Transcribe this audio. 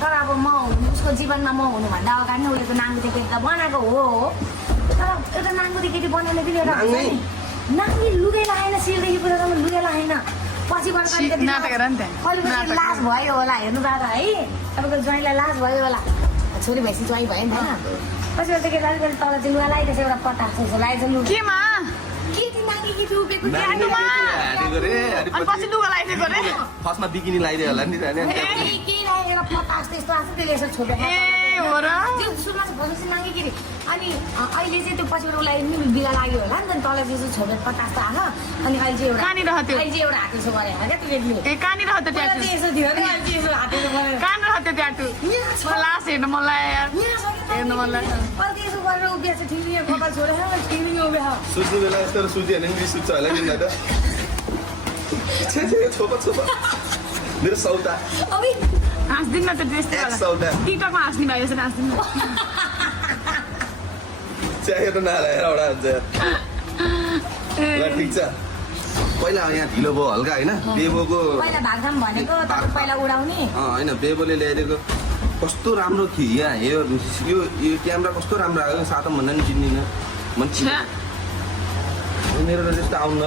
तर अब म उसको जीवनमा म हुनुभन्दा अगाडि नै उसले नाङ्गुती केटी त बनाएको हो तर एउटा नाङ्गुती केटी बनाउने पनि एउटा हुन्छ नि नाङ्गी लुगे लगाएन शिरदेखि पुरासम्म लुगे लगाएन पछि अलिकति लाज भयो होला हेर्नु दादा है तपाईँको ज्वाइँलाई लाज भयो होला छोरी भएपछि ज्वाइँ भयो नि होइन पछि त केटा अलिकति तल चाहिँ लुगा लगाइदिएछ एउटा पटाक जस्तो लगाएछ लुगा केमा केटी नाङ्गी केटी उभिएको फर्स्टमा बिकिनी लगाइदियो होला नि के लागेर पटास त्यस्तो आएको त्यसले यसो छोपेर त्यो सुरुमा चाहिँ भनेपछि नाङ्गी केटी अनि अहिले चाहिँ त्यो पछिबाट उसलाई नि बिहा लाग्यो होला नि त तल चाहिँ यसो छोपेर पटास त आएको अनि अहिले चाहिँ एउटा कहाँनिर त्यो अहिले चाहिँ एउटा हात यसो गरेर क्या त्यो केटीले ए कहाँनिर त्यो पहिला ट्याटु चाहिँ यसो थियो नि अहिले चाहिँ यसो हात यसो गरेर कहाँनिर त्यो ट्याटु लास हेर्न मन लाग्यो यार हेर्नु मन लाग्यो अहिले यसो गरेर उभिएको छ ठिकै कपाल छोडेर ठिकै उभिएको सुत्ने बेला यस्तो सुत्यो भने पनि सुत्छ होला नि त छोपा छोपा मेरो सौदा अबि हाँस्दिन न त त्यस्तै होला सौदा टिकटकमा हाँस्ने भयो यसरी हाँस्दिन चाहिएको नहालेर एउटा हुन्छ ल ठिक छ पहिला यहाँ ढिलो भयो हल्का होइन बेबोको पहिला भागधाम भनेको तपाईँ पहिला उडाउने होइन बेबोले ल्याइदिएको कस्तो राम्रो थियो यहाँ यो क्यामेरा कस्तो राम्रो आयो सातम भन्दा पनि चिन्दिनँ म मेरो त्यस्तो आउनु